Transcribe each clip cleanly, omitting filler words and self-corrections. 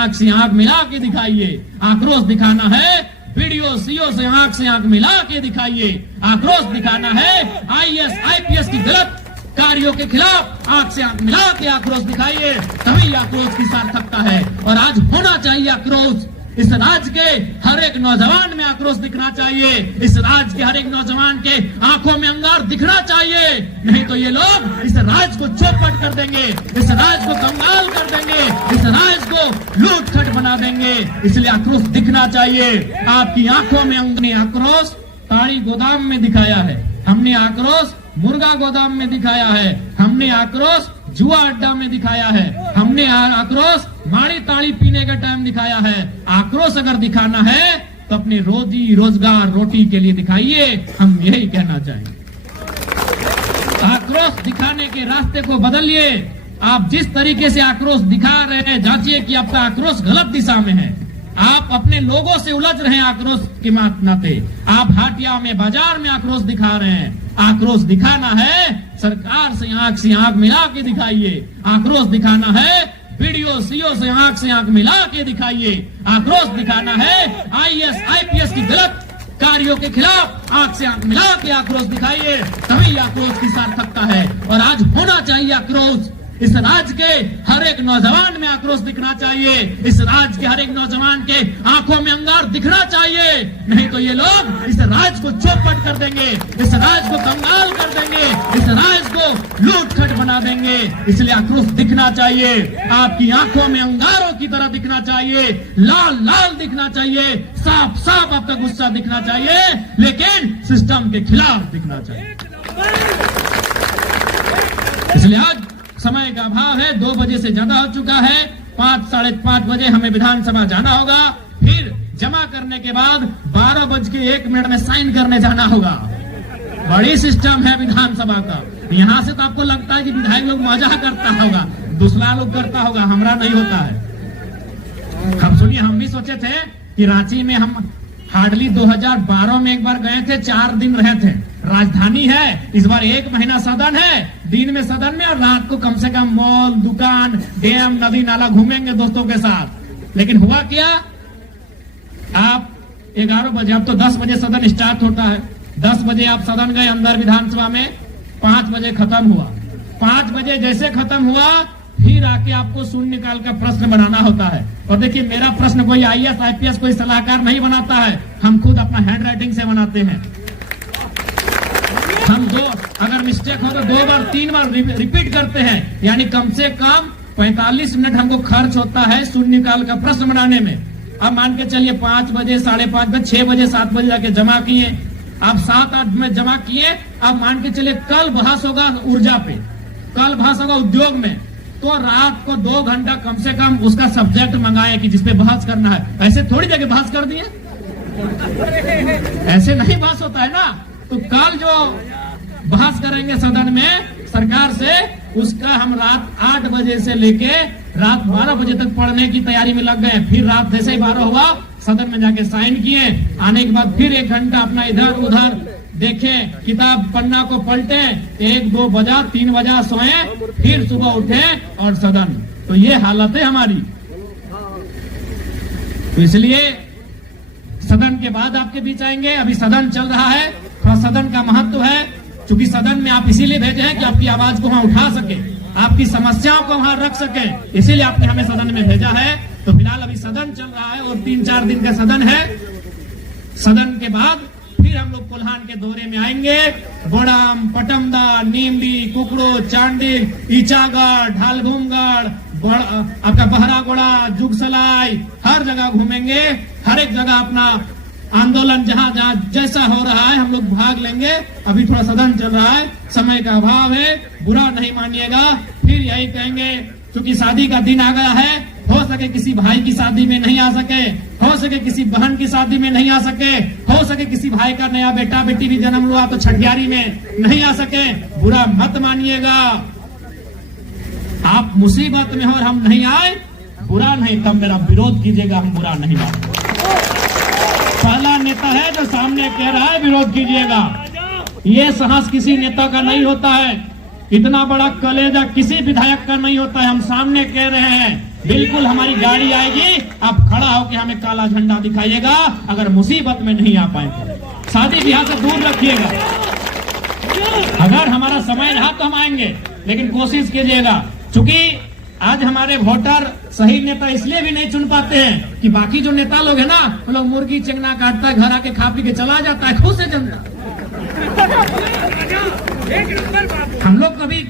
आंख से आंख मिला के दिखाइए। आक्रोश दिखाना है वीडियो सीओ से आंख मिला के दिखाइए। आक्रोश दिखाना है आईएएस आईपीएस की गलत कार्यों के खिलाफ आंख से आंख मिला के आक्रोश दिखाइए, तभी आक्रोश की सार्थकता है। और आज होना चाहिए आक्रोश। इस राज्य के हर एक नौजवान में आक्रोश दिखना चाहिए। इस राज्य के हर एक नौजवान के आंखों में अंगार दिखना चाहिए, नहीं तो ये लोग इस राज्य को चौपट कर देंगे, इस राज्य को कंगाल कर देंगे, इस राज्य को लूट खट बना देंगे। इसलिए आक्रोश दिखना चाहिए। आपकी आंखों में हमने आक्रोश ताड़ी गोदाम में दिखाया है, हमने आक्रोश मुर्गा गोदाम में दिखाया है, हमने आक्रोश जुआ अड्डा में दिखाया है, हमने आक्रोश माड़ी ताड़ी पीने का टाइम दिखाया है। आक्रोश अगर दिखाना है तो अपने रोजी रोजगार रोटी के लिए दिखाइए, हम यही कहना चाहेंगे। आक्रोश दिखाने के रास्ते को बदलिए। आप जिस तरीके से आक्रोश दिखा रहे हैं, जांचिए कि आपका आक्रोश गलत दिशा में है। आप अपने लोगों से उलझ रहे हैं आक्रोश के नाते। आप हाटिया में बाजार में आक्रोश दिखा रहे हैं। आक्रोश दिखाना है सरकार से आंख मिला के दिखाइए। आक्रोश दिखाना है वीडियो सीओ से आंख मिला के दिखाइए। आक्रोश दिखाना है आईएएस आईपीएस की गलत कार्यों के खिलाफ आंख से आंख मिला के आक्रोश दिखाइए, तभी आक्रोश की सार्थकता है। और आज होना चाहिए आक्रोश। इस राज्य के हर एक नौजवान में आक्रोश दिखना चाहिए। इस राज्य के हर एक नौजवान के आंखों में अंगार दिखना चाहिए, नहीं तो ये लोग इस राज्य को चौपट कर देंगे, इस राज्य को कंगाल कर देंगे, इस राज्य को लूट खट बना देंगे। इसलिए आक्रोश दिखना चाहिए। आपकी आंखों में अंगारों की तरह दिखना चाहिए, लाल लाल दिखना चाहिए, साफ साफ आपका गुस्सा दिखना चाहिए, लेकिन सिस्टम के खिलाफ दिखना चाहिए। इसलिए आज समय का अभाव है, 2 बजे से ज्यादा हो चुका है। 5 साढ़े 5 बजे हमें विधानसभा जाना होगा, फिर जमा करने के बाद 12:01 में साइन करने जाना होगा। बड़ी सिस्टम है विधानसभा का। यहाँ से तो आपको लगता है कि विधायक लोग मजा करता होगा, दूसरा लोग करता होगा, हमारा नहीं होता है। हम सुनिए, हम भी सोचे थे कि रांची में हम हार्डली 2012 में एक बार गए थे, 4 दिन रहे थे। राजधानी है, इस बार 1 महीना सदन है, दिन में सदन में और रात को कम से कम मॉल, दुकान, डैम, नदी नाला घूमेंगे दोस्तों के साथ। लेकिन हुआ क्या, आप 11 बजे, अब तो 10 बजे सदन स्टार्ट होता है, 10 बजे आप सदन गए अंदर विधानसभा में, 5 बजे खत्म हुआ। 5 बजे जैसे खत्म हुआ, फिर आके आपको शून्यकाल का प्रश्न बनाना होता है। और देखिए, मेरा प्रश्न कोई आईएएस आईपीएस कोई सलाहकार नहीं बनाता है, हम खुद अपना हैंड राइटिंग से बनाते हैं। हम अगर मिस्टेक हो तो 2 बार 3 बार रिपीट करते हैं, यानी कम से कम 45 मिनट हमको खर्च होता है शून्यकाल का प्रश्न बनाने में। अब मान के चलिए 5 बजे, 5:30 बजे, 6 बजे, 7 बजे जाके जमा किए, अब 7-8 में जमा किए। अब मान के चलिए कल बहस होगा ऊर्जा पे, कल बहस होगा उद्योग में, तो रात को 2 घंटा कम से कम उसका सब्जेक्ट मंगाए कि जिसपे बहस करना है। ऐसे थोड़ी जगह बहस कर दिए, ऐसे नहीं बहस होता है ना। तो कल जो बहस करेंगे सदन में सरकार से, उसका हम रात 8 बजे से लेके रात 12 बजे तक पढ़ने की तैयारी में लग गए। फिर रात जैसे ही 12 हुआ, सदन में जाके साइन किए, आने के बाद फिर 1 घंटा अपना इधर उधर देखे, किताब पन्ना को पलटे, 1-2 बजा, 3 बजा सोए, फिर सुबह उठे और सदन। तो ये हालत है हमारी। तो इसलिए सदन के बाद आपके बीच आएंगे। अभी सदन चल रहा है, थोड़ा सदन का महत्व है, क्योंकि सदन में आप इसीलिए भेजे हैं कि आपकी आवाज को वहां उठा सके, आपकी समस्याओं को वहां रख सके, इसीलिए आपने हमें सदन में भेजा है। तो फिलहाल अभी सदन चल रहा है और 3-4 दिन का सदन है। सदन के बाद फिर हम लोग कोल्हान के दौरे में आएंगे। बोड़ाम, पटमदा, नीमली, कुकड़ो, चांडिल, ईचागढ़, ढालभूमगढ़, आपका बहरागोड़ा, जुगसलाई, हर जगह घूमेंगे। हर एक जगह अपना आंदोलन जहां जहां जैसा हो रहा है हम लोग भाग लेंगे। अभी थोड़ा सदन चल रहा है, समय का अभाव है, बुरा नहीं मानिएगा। फिर यही कहेंगे, क्योंकि शादी का दिन आ गया है, हो सके किसी भाई की शादी में नहीं आ सके, हो सके किसी बहन की शादी में नहीं आ सके, हो सके किसी भाई का नया बेटा बेटी भी जन्म हुआ तो छठियारी में नहीं आ सके, बुरा मत मानिएगा। आप मुसीबत में हो और हम नहीं आए, बुरा नहीं, तब मेरा विरोध कीजिएगा, हम बुरा नहीं मानेंगे। पहला नेता है जो सामने कह रहा है विरोध कीजिएगा, ये साहस किसी नेता का नहीं होता है, इतना बड़ा कलेजा किसी विधायक का नहीं होता है। हम सामने कह रहे हैं बिल्कुल हमारी गाड़ी आएगी, आप खड़ा होकर हमें काला झंडा दिखाइएगा। अगर मुसीबत में नहीं आ पाएंगे, शादी ब्याह से दूर रखिएगा। अगर हमारा समय रहा तो हम आएंगे, लेकिन कोशिश कीजिएगा। चूंकि आज हमारे वोटर सही नेता इसलिए भी नहीं चुन पाते हैं कि बाकी जो नेता लोग हैं ना, वो लोग मुर्गी चिंगना काटता है, घर आके खा पी के चला जाता है, खुद से जनता। हम लोग कभी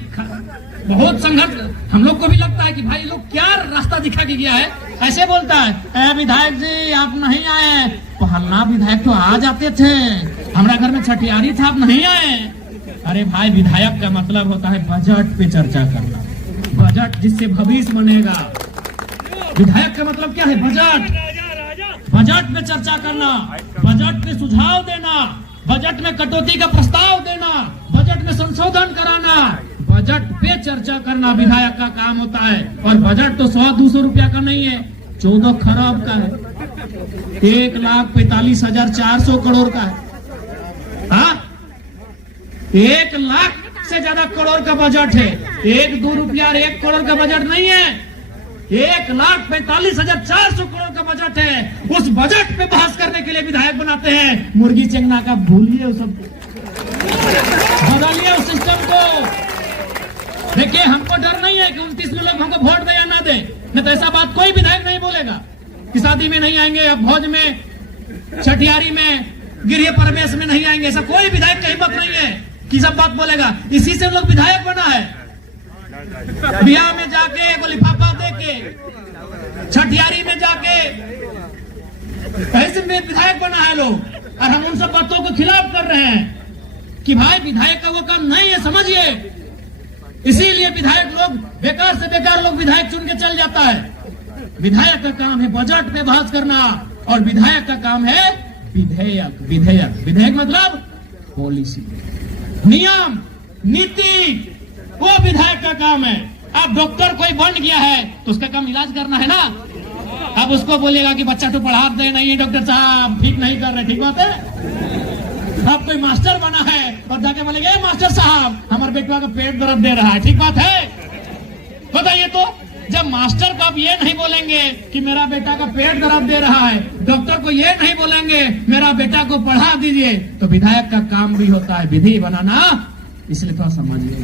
बहुत संघर्ष, हम लोग को भी लगता है कि भाई लोग क्या रास्ता दिखा के गया है। ऐसे बोलता है, विधायक जी आप नहीं आए, पहला विधायक तो आ जाते थे, हमारा घर में छठियारी था, आप नहीं आए। अरे भाई, विधायक का मतलब होता है बजट पे चर्चा करना, बजट जिससे भविष्य बनेगा। विधायक का मतलब क्या है? बजट, बजट पे चर्चा करना, बजट पे सुझाव देना, बजट में कटौती का प्रस्ताव देना, बजट में संशोधन कराना, बजट पे चर्चा करना विधायक का काम होता है। और बजट तो 100-200 रुपया का नहीं है, 14 खरब का है, 1,45,400 करोड़ का है। हाँ, 1 लाख से ज्यादा करोड़ का बजट है। 1-2 रुपया और 1 करोड़ का बजट नहीं है, 1,45,400 करोड़ का बजट है। उस बजट पे बहस करने के लिए विधायक बनाते हैं। मुर्गी चंगना का भूलिए, उस सबको बदलिए, उस सिस्टम को। देखिए, हमको डर नहीं है कि 29 में लोग हमको वोट दे या ना दे, नहीं तो ऐसा बात कोई विधायक नहीं बोलेगा कि शादी में नहीं आएंगे, भोज में, छठियारी में, गृह प्रवेश में नहीं आएंगे। ऐसा कोई विधायक की हिम्मत नहीं है कि सब बात बोलेगा। इसी से लोग विधायक बना है। ब्याह में जाके एगो लिफाफा दे के, छठियारी में जाके, ऐसे में विधायक बना है लोग। और हम उन सब बातों को खिलाफ कर रहे हैं कि भाई विधायक का वो काम नहीं है, समझिए। इसीलिए विधायक लोग, बेकार से बेकार लोग विधायक चुन के चल जाता है। विधायक का काम है बजट पे बहस करना, और विधायक का काम है विधेयक। विधेयक, विधेयक मतलब पॉलिसी, नियम, नीति, वो विधायक का काम है। अब डॉक्टर कोई बन गया है तो उसका काम इलाज करना है ना। अब उसको बोलेगा कि बच्चा तो पढ़ा दे, नहीं डॉक्टर साहब ठीक नहीं कर रहे, ठीक बात है। अब कोई मास्टर बना है और जाके बोलेंगे, मास्टर साहब हमारे बेटवा का पेट दर्द दे रहा है, ठीक बात है। बताइए तो, जब मास्टर को आप ये नहीं बोलेंगे कि मेरा बेटा का पेट दर्द दे रहा है, डॉक्टर को ये नहीं बोलेंगे मेरा बेटा को पढ़ा दीजिए, तो विधायक का काम भी होता है विधि बनाना। इसलिए थोड़ा समझिए,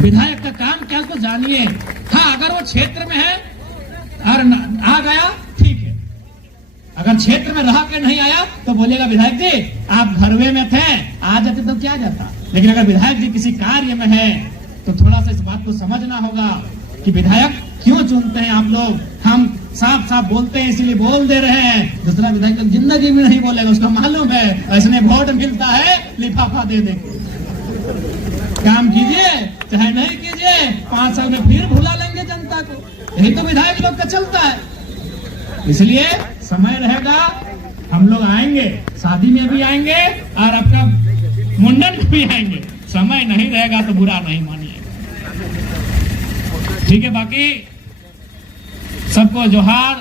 विधायक का काम क्या, उसको जानिए। हाँ, अगर वो क्षेत्र में है और आ गया ठीक है, अगर क्षेत्र में रह के नहीं आया तो बोलेगा विधायक जी आप घरवे में थे, आ जाते तो क्या जाता। लेकिन अगर विधायक जी किसी कार्य में है तो थोड़ा सा इस बात को समझना होगा कि विधायक क्यों चुनते हैं आप लोग। हम साफ साफ बोलते हैं इसीलिए बोल दे रहे हैं, दूसरा विधायक तो जिंदगी में नहीं बोलेगा, उसका मालूम है ऐसे वोट मिलता है लिफाफा दे दे। काम कीजिए चाहे नहीं कीजिए, 5 साल में फिर भुला लेंगे जनता को। यही तो विधायक लोग का चलता है। इसलिए समय रहेगा, हम लोग आएंगे, शादी में भी आएंगे और आपका मुंडन में भी आएंगे। समय नहीं रहेगा तो बुरा नहीं मानिए, ठीक है। बाकी सबको जोहार।